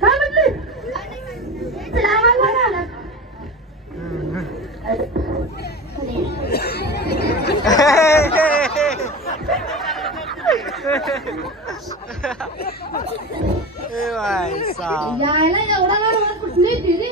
काय म्हणले यायला एवढा वेळ कुठली दिली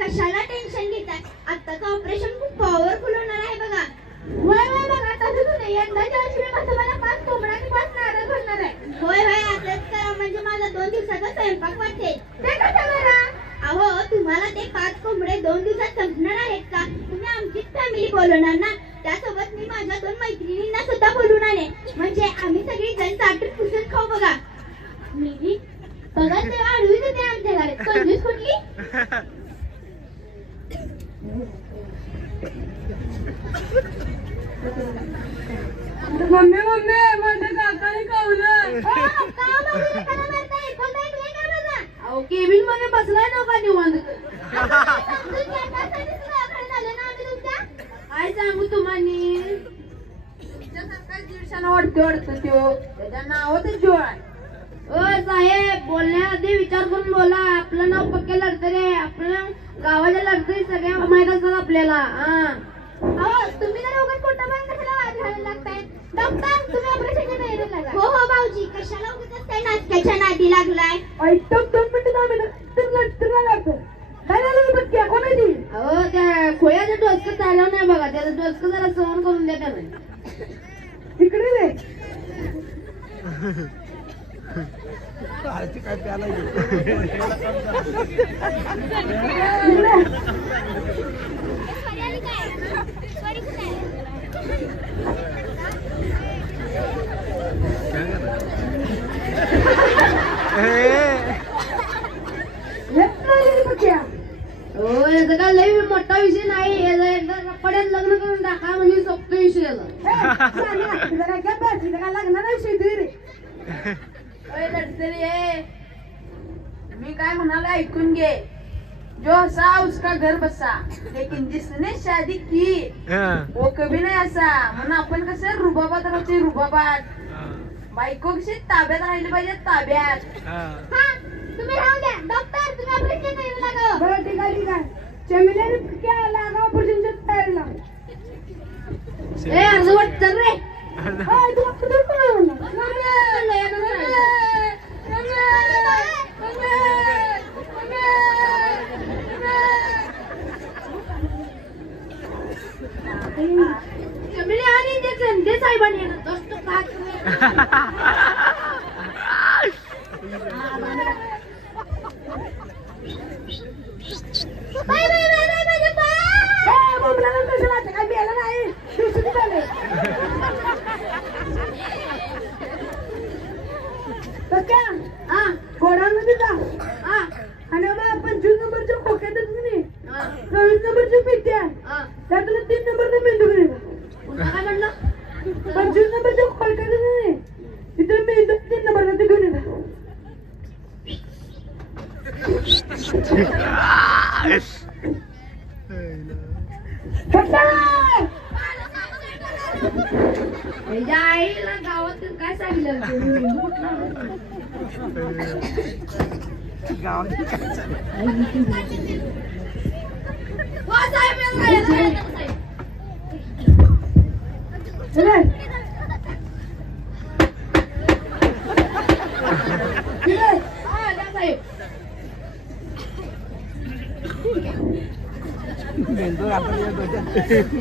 कशाला टेन्शन घेतात आता का ऑपरेशन खूप पॉवरफुल होणार आहे बघा वय वय बघा तसंच होते यंदाच्या वर्षी मी तुम्हाला 5 कोंबड्या आणि 5 नारळ भरणार आहे होय होय असंच करा म्हणजे माझा 2 दिवसाचा स्वयंपाक वाटेल ते कसं करा अहो तुम्हाला ते 5 कोंबडे 2 दिवसात संपणार आहेत का तुम्ही आमचीच फॅमिली बोलवणार ना त्यासोबत मी माझ्या 2 मैत्रिणींना सुद्धा बोलवून आले म्हणजे आम्ही सगळी जण चाटून पुसून खाऊ बघा मी बघा ते आडवीच होते आमच्या घरात कंजूस कुठली मम्मी मम्मी माझ्या काकाने कावलं अहो केबिन मध्ये बसलाय ना का निवांत काय सांगू तुम्हानी तुमच्यासारखा दीडशानं वाटतं त्यो त्याच्या नावातच जोळ आहे ओ साहेब बोलण्याआधी विचार करून बोला आपलं नाव पक्के लढतरे आपल्या गावाच्या लढतरी सगळ्या माहित असतात आपल्याला अहो तुम्ही तर उगाच खोटं पण कशाला वाद घालायला लागताय डॉक्टर तुम्ही ऑपरेशनच्या तयारीला लागा हो हो भाऊजी कशाला उगाच काय नाटकाच्या नादी लागलाय ऐकतो 2 मिनिटं 10 मिनिटं तर लढतरीला लागतं काय झालं पक्क्या कोण आहे ती अहो त्या खोयाचं डोसकं चालव नाही बघा त्याचं डोसकं जरा सहन करून द्या त्याला इकडे रे काय प्याला हो याचा काय लई मोठा विषय नाही एकदा पड्यात लग्न करून टाका म्हणजे सोपा विषय लग्नाचा विषय मी काय म्हणाला ऐकून घे जो हसा उसका घर बसा लेकिन जिसने शादी की वो कभी नाही असा म्हणून आपण कसं रुबाबात राहते रुबाबात बायको कशी ताब्यात राहिली पाहिजे ताब्यात तुम्ही राहू द्या डॉक्टर तुम्ही ऑपरेशन करायला लागा बरं ठीक आहे ठीक आहे चमिलेने क्या लागा ऑपरेशनच्या तयारीला ए अर्धवट चल रे हाय तू कुठे कोण चमिले आणि इंजेक्शन दे साहेबांनी दोस्त पाच bye bye bye bye bye bye बोलला कशाला काय बेला नाही सुसुदी झाले बघा हां गोडामध्ये जा हां आणि मग 25 नंबरच्या खोक्यातच नाही 23 नंबरची पिटी आहे त्यातला 3 नंबरचा मेंदू घेऊन काय म्हणलं 25 नंबरच्या खोक्यातच नाही तिथे मेंदू 3 नंबरचा ते घेऊन येणार आईला गावात काय सांगितलं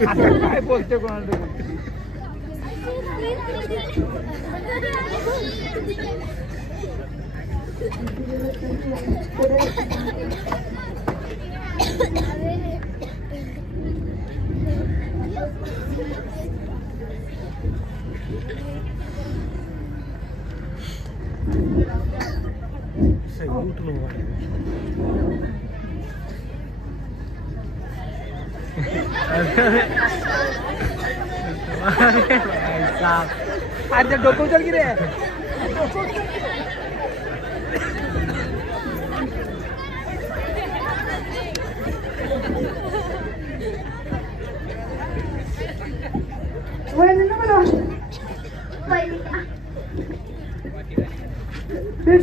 आता काय बोलते कोणाला अरे डोकं उचल की रे.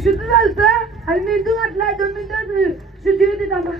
शुद्ध झालं आणि मेंदू घातलाय 2 मिनिटात शुद्धी होती थांबा.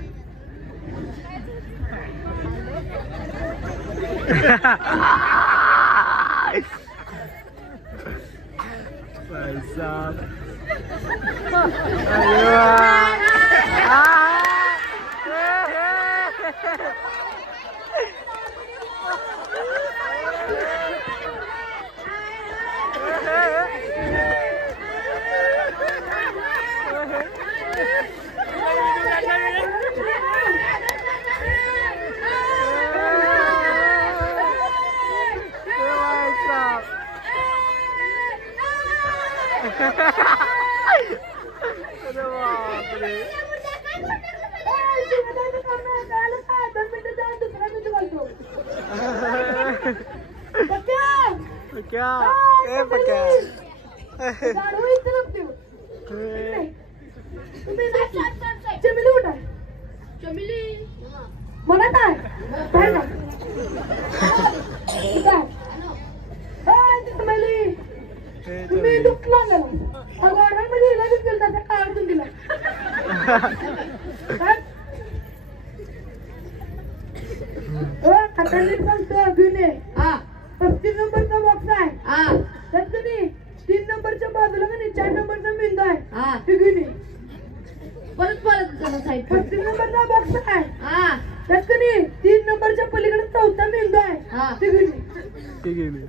क्या ए पक्या चमिली कुठं आहे? चमिली म्हणत आहे बाहेर जा. चमिली तुम्ही दुखला गाड्यांमध्ये इलाजच केला त्याचा काढून दिला. खतरनाक सांगतो घेऊन ये. 35 नंबरचा बॉक्स आहे. त्यात कधी 3 नंबरच्या बाजूला कधी 4 नंबरचा मेंदू आहे. ते घेऊन ये. परत 35 नंबरचा बॉक्स आहे. त्यात कधी 3 नंबरच्या पलीकडे 4था मेंदू आहे. ते घेऊन ये.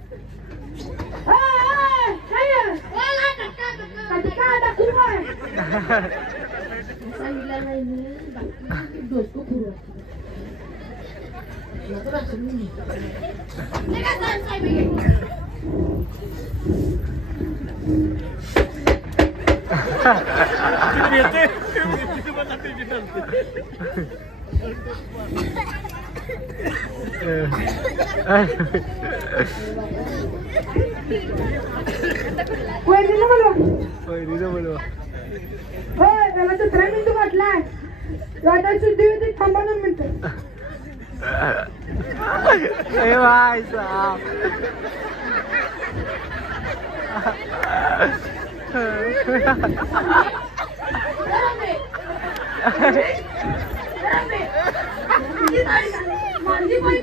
त्याला 17 मिनिटं वाटलाय. आता शुद्धी होती थांबा 2 मिनिटं. भाई साहब माझी बाई